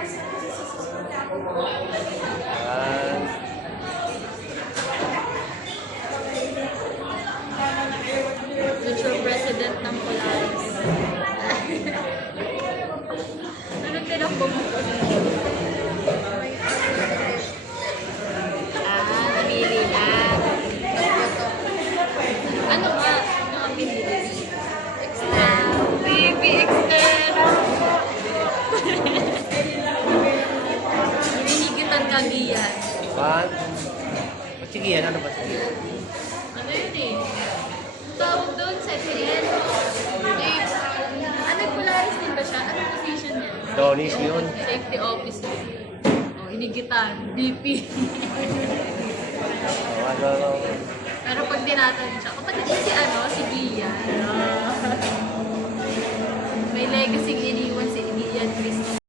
Yan. Future president ng Polaris. Anong tinakbo mo? Namili na. Ano nga? Ano ang pinili? Extend. Baby, extend. Hinihigitan ka diyan. One. Sige yan, ano ba? Ano yun eh? Tawag doon sa TN. Ano, Polaris din ba siya? Anong position niya? Donis yun. Safety officer. Oh, hinigitan. BP. Pero pag tinatanong siya, kapatid niya si ano, si Gian. May legacy iniwan si Gian Cristo.